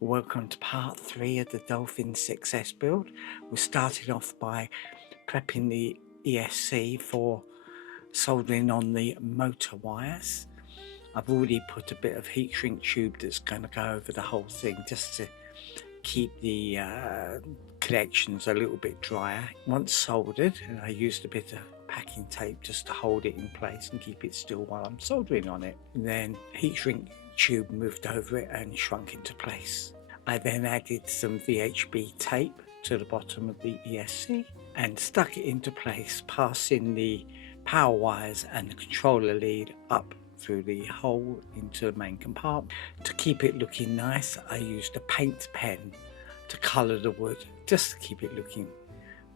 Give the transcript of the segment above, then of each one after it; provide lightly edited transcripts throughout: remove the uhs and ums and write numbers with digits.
Welcome to part 3 of the Dolphin 6S build. We're starting off by prepping the ESC for soldering on the motor wires. I've already put a bit of heat shrink tube that's going to go over the whole thing just to keep the connections a little bit drier. Once soldered, and I used a bit of packing tape just to hold it in place and keep it still while I'm soldering on it. And then heat shrink tube moved over it and shrunk into place. I then added some VHB tape to the bottom of the ESC and stuck it into place, passing the power wires and the controller lead up through the hole into the main compartment. To keep it looking nice, I used a paint pen to colour the wood just to keep it looking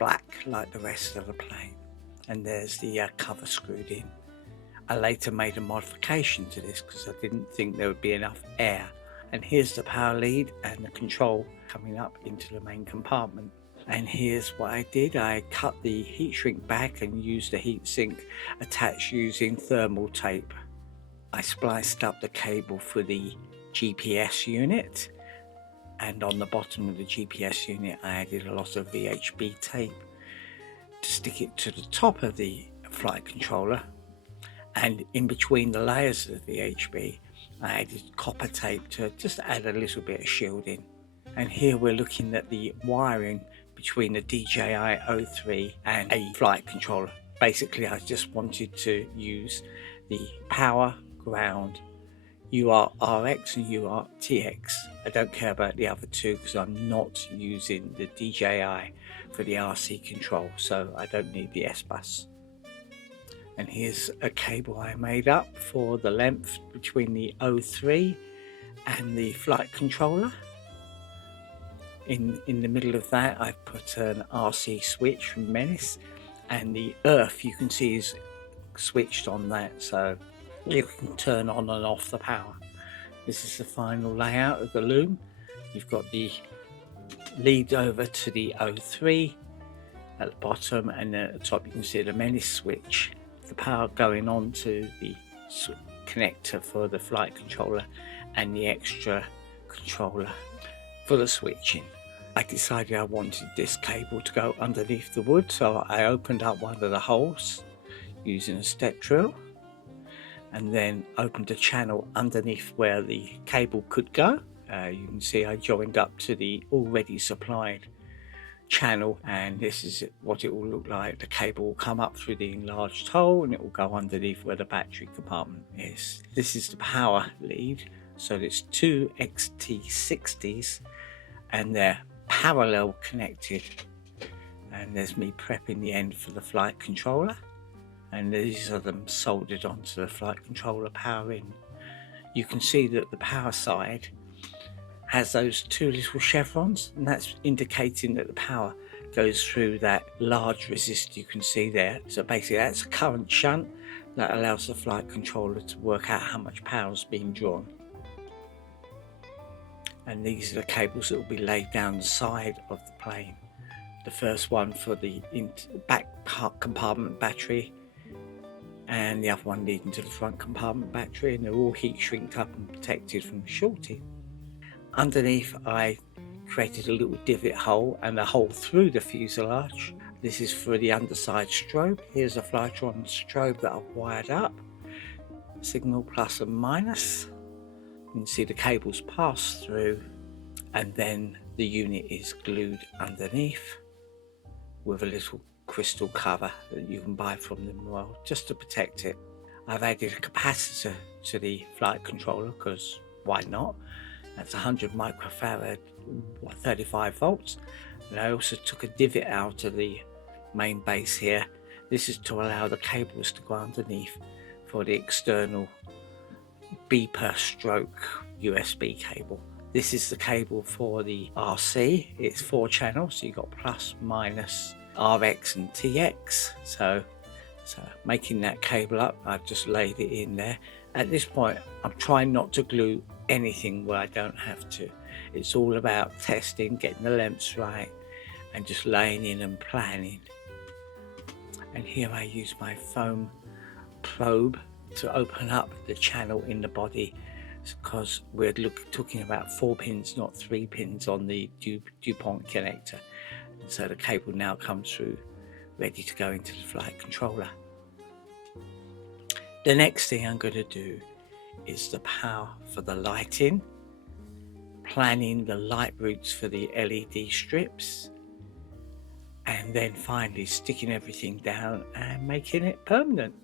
black like the rest of the plane. And there's the cover screwed in. I later made a modification to this because I didn't think there would be enough air. And here's the power lead and the control coming up into the main compartment. And here's what I did. I cut the heat shrink back and used a heat sink attached using thermal tape. I spliced up the cable for the GPS unit, and on the bottom of the GPS unit I added a lot of VHB tape to stick it to the top of the flight controller, and in between the layers of the VHB I added copper tape to just add a little bit of shielding. And here we're looking at the wiring between the DJI O3 and a flight controller. Basically I just wanted to use the power, ground, URRX and URTX. I don't care about the other two because I'm not using the DJI for the RC control, so I don't need the S-bus. And here's a cable I made up for the length between the O3 and the flight controller. In the middle of that I've put an RC switch from Menace, and the earth you can see is switched on that, so you can turn on and off the power. This is the final layout of the loom. You've got the lead over to the O3 at the bottom, and then at the top you can see the Menace switch, the power going on to the connector for the flight controller and the extra controller for the switching. I decided I wanted this cable to go underneath the wood, so I opened up one of the holes using a step drill and then opened a channel underneath where the cable could go. You can see I joined up to the already supplied channel, and this is what it will look like. The cable will come up through the enlarged hole and it will go underneath where the battery compartment is. This is the power lead, so there's two XT60s and they're parallel connected, and there's me prepping the end for the flight controller, and these are them soldered onto the flight controller power in. You can see that the power side has those two little chevrons, and that's indicating that the power goes through that large resistor you can see there. So basically that's a current shunt that allows the flight controller to work out how much power is being drawn. And these are the cables that will be laid down the side of the plane. The first one for the back compartment battery, and the other one leading to the front compartment battery, and they're all heat shrinked up and protected from shorting. Underneath I created a little divot hole and a hole through the fuselage. This is for the underside strobe. Here's a Flytron strobe that I've wired up, signal plus and minus. You can see the cables pass through, and then the unit is glued underneath with a little crystal cover that you can buy from them well, just to protect it. I've added a capacitor to the flight controller because why not? That's 100 microfarad, 35 volts. And I also took a divot out of the main base here. This is to allow the cables to go underneath for the external beeper stroke USB cable. This is the cable for the RC. It's 4 channels, so you've got plus, minus, RX and TX. So making that cable up, I've just laid it in there. At this point I'm trying not to glue anything where I don't have to. It's all about testing, getting the lengths right, and just laying in and planning. And here I use my foam probe to open up the channel in the body because we're talking about 4 pins, not 3 pins on the DuPont connector. And so the cable now comes through ready to go into the flight controller. The next thing I'm going to do is the power for the lighting, planning the light routes for the LED strips, and then finally sticking everything down and making it permanent.